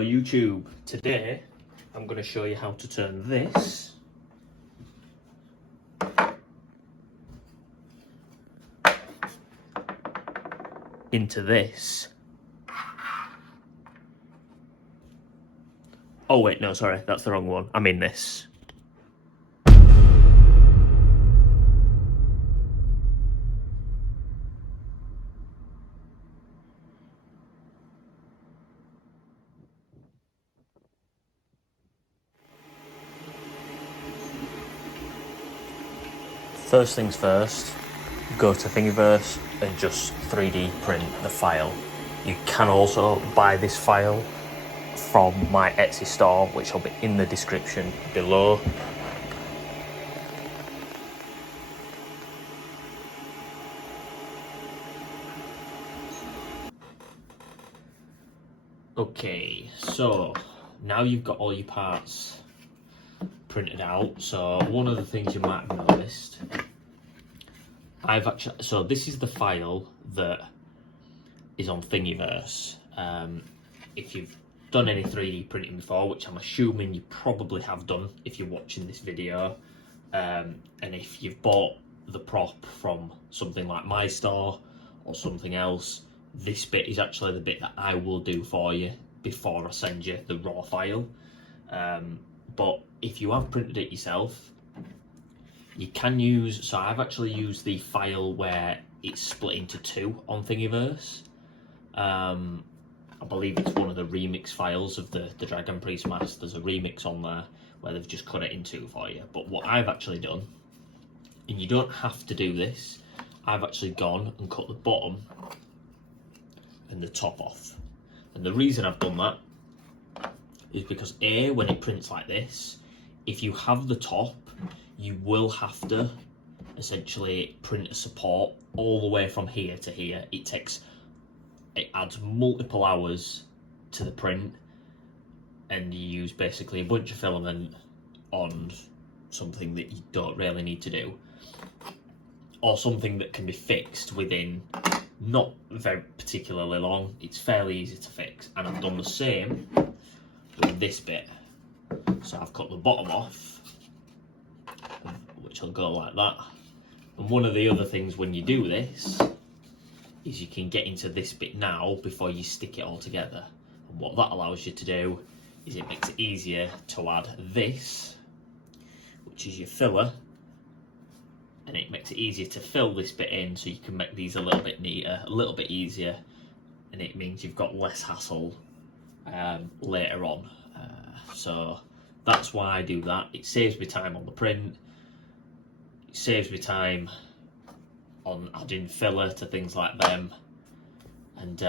YouTube, today I'm going to show you how to turn this into this. Oh wait, no, sorry, that's the wrong one. I mean this. First things first, go to Thingiverse and just 3D print the file. You can also buy this file from my Etsy store, which will be in the description below. Okay, so now you've got all your parts printed out. So one of the things you might have noticed, so this is the file that is on Thingiverse. If you've done any 3D printing before, which I'm assuming you probably have done if you're watching this video, and if you've bought the prop from something like my store or something else, this bit is actually the bit that I will do for you before I send you the raw file. But if you have printed it yourself, you can use, so I've actually used the file where it's split into two on Thingiverse. I believe it's one of the remix files of the Dragon Priest mask. There's a remix on there where they've just cut it in two for you. But what I've actually done, and you don't have to do this, I've actually gone and cut the bottom and the top off. And the reason I've done that is because A, when it prints like this, if you have the top, you will have to essentially print a support all the way from here to here. It adds multiple hours to the print, and you use basically a bunch of filament on something that you don't really need to do, or something that can be fixed within not very particularly long. It's fairly easy to fix, and I've done the same with this bit. So I've cut the bottom off, which will go like that. And one of the other things when you do this is you can get into this bit now before you stick it all together. And what that allows you to do is it makes it easier to add this, which is your filler, and it makes it easier to fill this bit in, so you can make these a little bit neater, a little bit easier, and it means you've got less hassle later on. So that's why I do that. It saves me time on the print, it saves me time on adding filler to things like them, and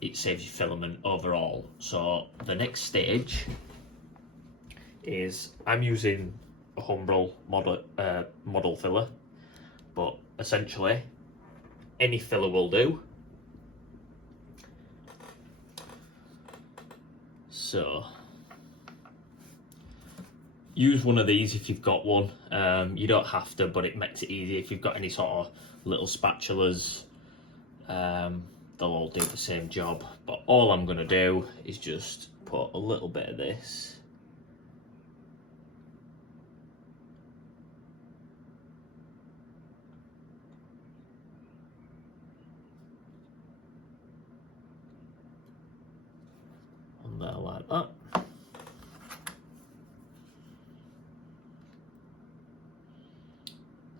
it saves you filament overall. So the next stage is, I'm using a Humbrol model filler, but essentially any filler will do. So use one of these if you've got one. You don't have to, but it makes it easy. If you've got any sort of little spatulas, they'll all do the same job. But all I'm going to do is just put a little bit of this on there like that.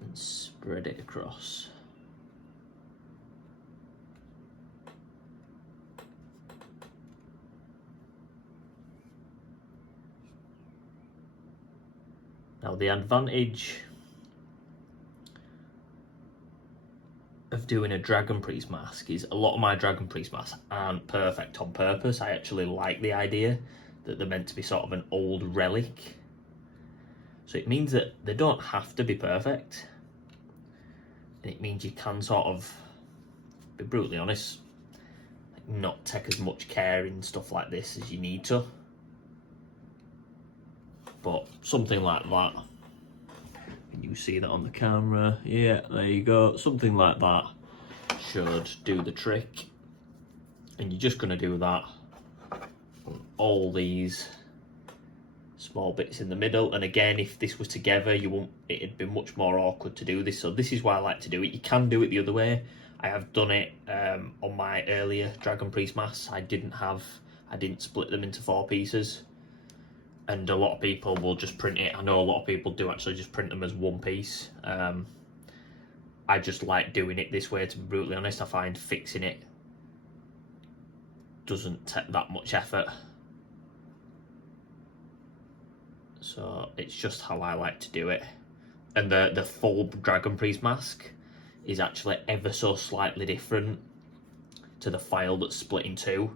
And spread it across. Now the advantage of doing a Dragon Priest mask is a lot of my Dragon Priest masks aren't perfect on purpose. I actually like the idea that they're meant to be sort of an old relic. So it means that they don't have to be perfect. And it means you can sort of, be brutally honest, not take as much care in stuff like this as you need to. But something like that, can you see that on the camera? Yeah, there you go. Something like that should do the trick. And you're just going to do that on all these small bits in the middle. And again, if this was together, it'd be much more awkward to do this. So this is why I like to do it. You can do it the other way. I have done it on my earlier Dragon Priest masks. I didn't split them into 4 pieces. And a lot of people will just print it. I know a lot of people do actually just print them as 1 piece. I just like doing it this way, to be brutally honest. I find fixing it doesn't take that much effort. So it's just how I like to do it. And the full Dragon Priest mask is actually ever so slightly different to the file that's split in 2.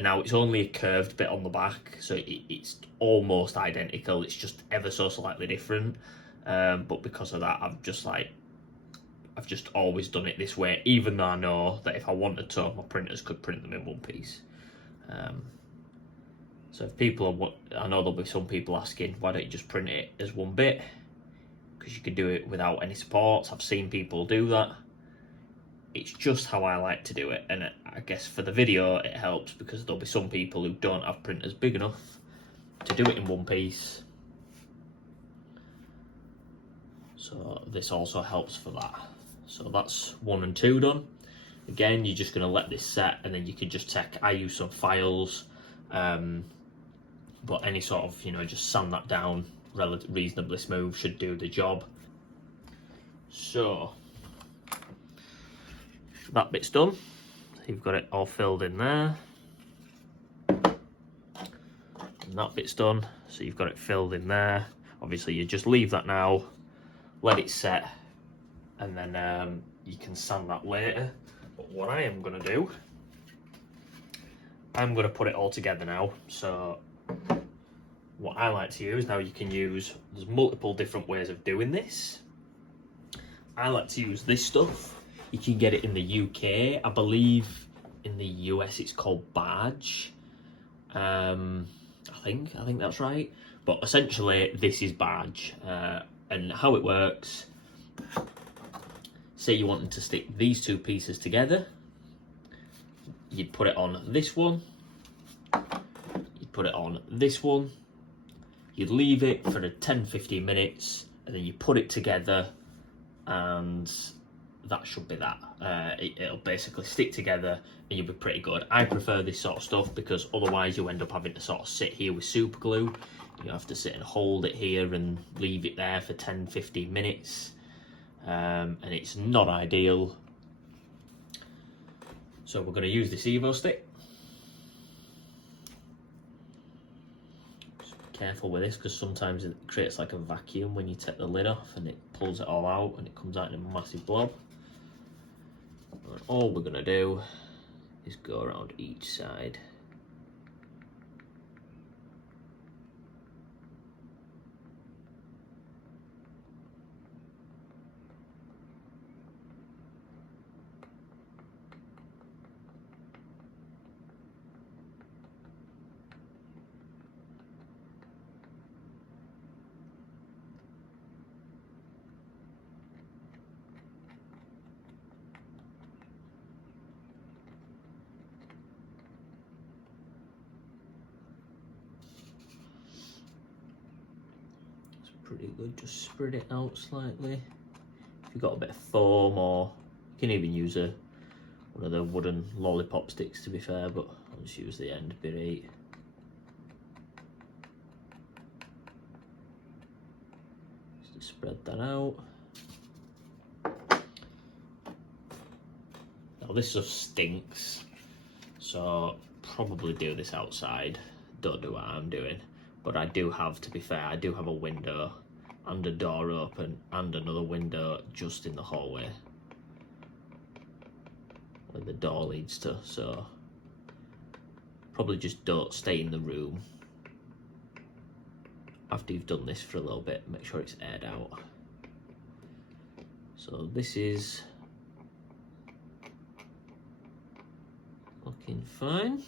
Now it's only a curved bit on the back, so it's almost identical. It's just ever so slightly different. But because of that, I've just always done it this way, even though I know that if I wanted to, my printers could print them in 1 piece. So if people I know there'll be some people asking, why don't you just print it as 1 bit? Because you can do it without any supports. I've seen people do that. It's just how I like to do it, and I guess for the video it helps because there'll be some people who don't have printers big enough to do it in 1 piece. So this also helps for that. So that's 1 and 2 done. Again, you're just going to let this set, and then you can just I use some files, but any sort of, just sand that down reasonably smooth should do the job. So that bit's done. You've got it all filled in there. And that bit's done, so you've got it filled in there. Obviously you just leave that now, let it set, and then you can sand that later. But what I am going to do, I'm going to put it all together now. So what I like to use, now you can use, there's multiple different ways of doing this. I like to use this stuff. You can get it in the UK. I believe in the US it's called Barge. I think that's right. But essentially this is Barge. And how it works, say you wanted to stick these 2 pieces together, you'd put it on this one, you'd put it on this one, you'd leave it for 10-15 minutes, and then you put it together, and that should be that. It'll basically stick together and you'll be pretty good. I prefer this sort of stuff because otherwise you end up having to sort of sit here with super glue. You have to sit and hold it here and leave it there for 10-15 minutes, and it's not ideal. So we're going to use this Evo stick. Just be careful with this because sometimes it creates like a vacuum when you take the lid off, and it pulls it all out and it comes out in a massive blob. And all we're going to do is go around each side. Pretty good, just spread it out slightly. If you've got a bit of foam, or you can even use one of the wooden lollipop sticks to be fair, but I'll just use the end bit 8. Just to spread that out. Now this stuff stinks, so probably do this outside. Don't do what I'm doing. But I do have, to be fair, I do have a window and a door open and another window just in the hallway where the door leads to, so probably just don't stay in the room. After you've done this for a little bit, make sure it's aired out. So this is looking fine.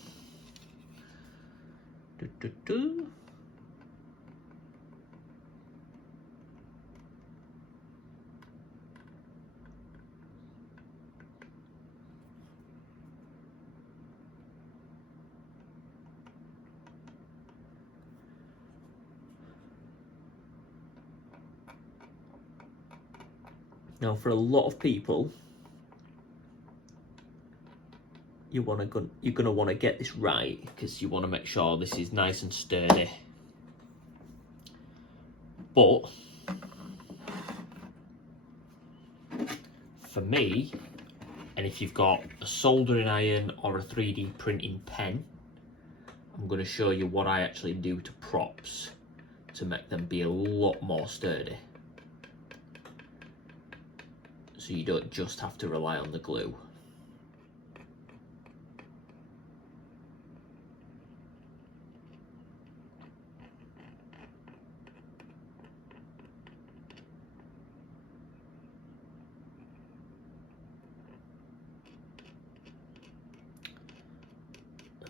Now, for a lot of people, you're gonna want to get this right, because you want to make sure this is nice and sturdy. But for me, and if you've got a soldering iron or a 3D printing pen, I'm going to show you what I actually do to props to make them be a lot more sturdy. So you don't just have to rely on the glue.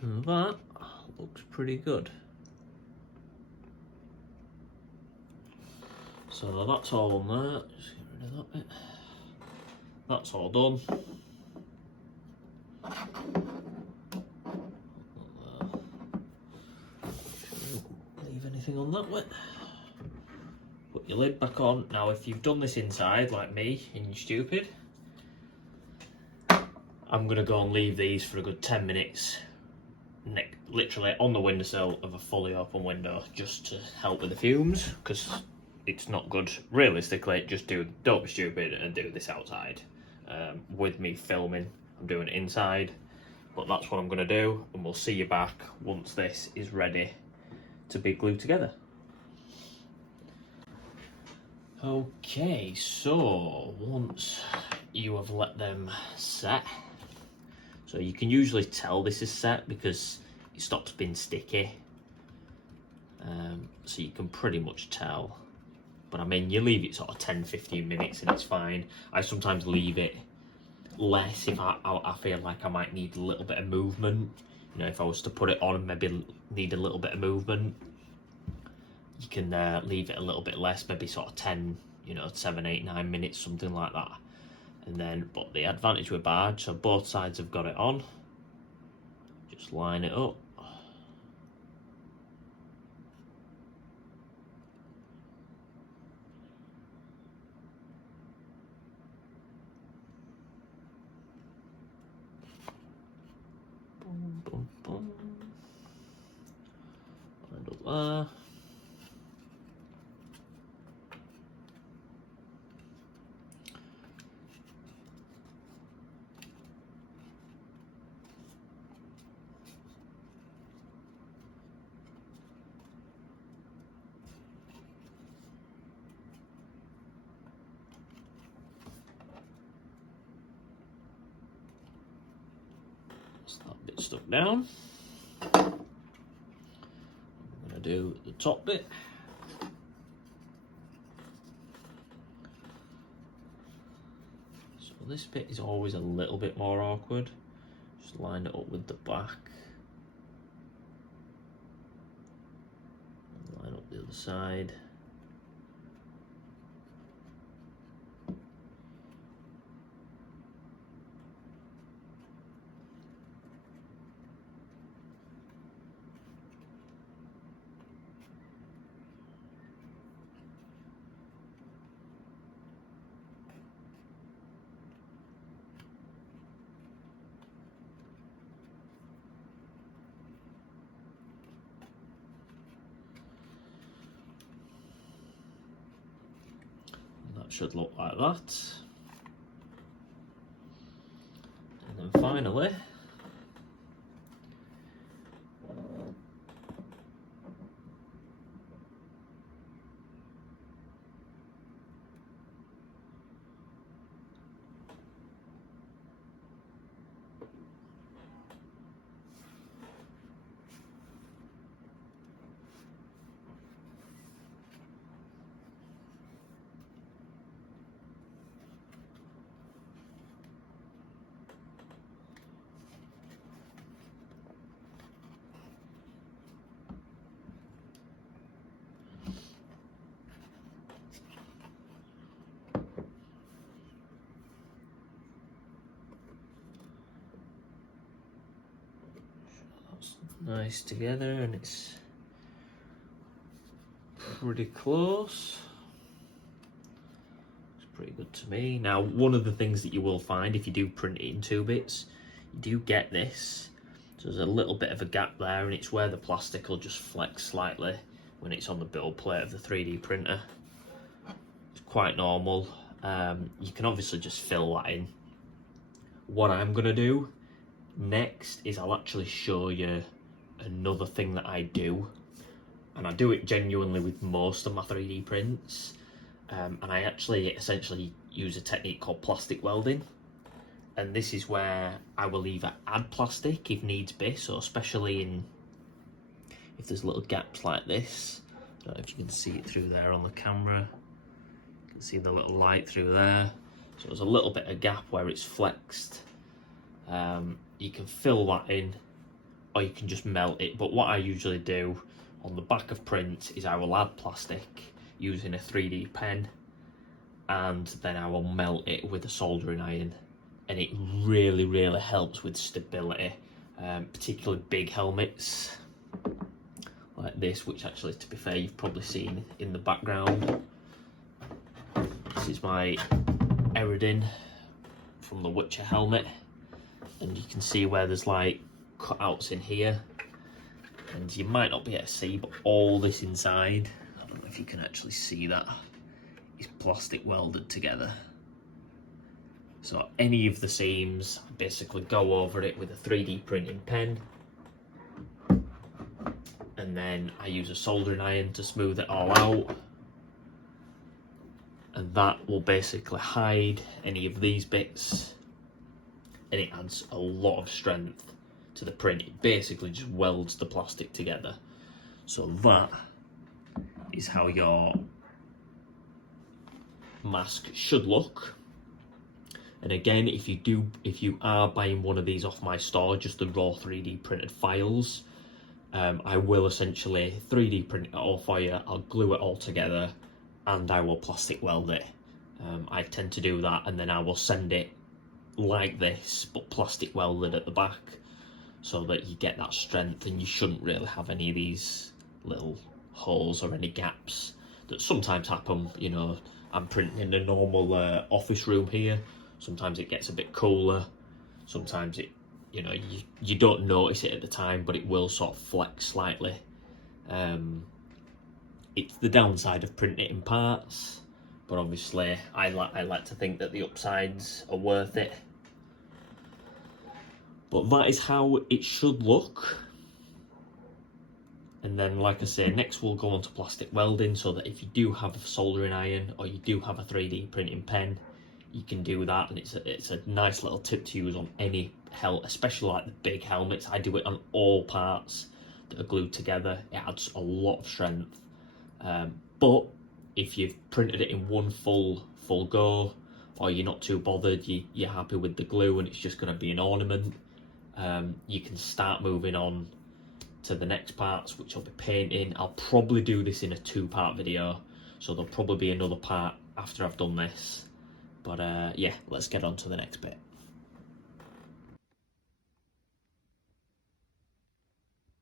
And that looks pretty good. So that's all on there. Just get rid of that bit. That's all done. Leave anything on that way. Put your lid back on. Now, if you've done this inside like me and you're stupid, I'm gonna go and leave these for a good 10 minutes. Literally on the windowsill of a fully open window, just to help with the fumes, because it's not good. Realistically, just don't be stupid and do this outside. With me filming, I'm doing it inside, but that's what I'm going to do, and we'll see you back once this is ready to be glued together. Okay, so once you have let them set, so you can usually tell this is set because it stops being sticky. So you can pretty much tell. But I mean, you leave it sort of 10-15 minutes and it's fine. I sometimes leave it less if I feel like I might need a little bit of movement. You know, if I was to put it on and maybe need a little bit of movement, you can leave it a little bit less, maybe sort of 10, 7, 8, 9 minutes, something like that. And then, but the advantage with barge, so both sides have got it on. Just line it up. Boom, boom, boom. Line up there. That bit stuck down. I'm going to do the top bit. So this bit is always a little bit more awkward. Just line it up with the back. And line up the other side. Should look like that. And then finally, nice together, and it's pretty close. It's pretty good to me. Now, one of the things that you will find if you do print it in 2 bits, you do get this. So there's a little bit of a gap there, and it's where the plastic will just flex slightly when it's on the build plate of the 3D printer. It's quite normal. You can obviously just fill that in. What I'm gonna do next is I'll actually show you another thing that I do, and I do it genuinely with most of my 3D prints, and I actually essentially use a technique called plastic welding, and this is where I will either add plastic if needs be, so especially if there's little gaps like this. I don't know if you can see it through there on the camera. You can see the little light through there. So there's a little bit of gap where it's flexed. You can fill that in, or you can just melt it. But what I usually do on the back of print is I will add plastic using a 3D pen, and then I will melt it with a soldering iron. And it really, really helps with stability, particularly big helmets like this, which actually, to be fair, you've probably seen in the background. This is my Eridin from the Witcher helmet, and you can see where there's like cutouts in here, and you might not be able to see, but all this inside, I don't know if you can actually see that, is plastic welded together. So any of the seams, I basically go over it with a 3D printing pen, and then I use a soldering iron to smooth it all out, and that will basically hide any of these bits, and it adds a lot of strength to the print. It basically just welds the plastic together. So that is how your mask should look. And again, if you are buying one of these off my store, just the raw 3D printed files, I will essentially 3D print it all for you. I'll glue it all together, and I will plastic weld it. I tend to do that, and then I will send it like this, but plastic welded at the back, so that you get that strength, and you shouldn't really have any of these little holes or any gaps that sometimes happen. You know, I'm printing in a normal office room here. Sometimes it gets a bit cooler. Sometimes it, you know, you don't notice it at the time, but it will sort of flex slightly. It's the downside of printing it in parts, but obviously I like to think that the upsides are worth it. But that is how it should look. And then, like I say, next we'll go on to plastic welding, so that if you do have a soldering iron or you do have a 3D printing pen, you can do that, and it's a nice little tip to use on any helmet, especially like the big helmets. I do it on all parts that are glued together. It adds a lot of strength. But if you've printed it in one full go, or you're not too bothered, you're happy with the glue and it's just going to be an ornament, you can start moving on to the next parts, which I'll be painting. I'll probably do this in a 2-part video, so there'll probably be another part after I've done this. But yeah, let's get on to the next bit.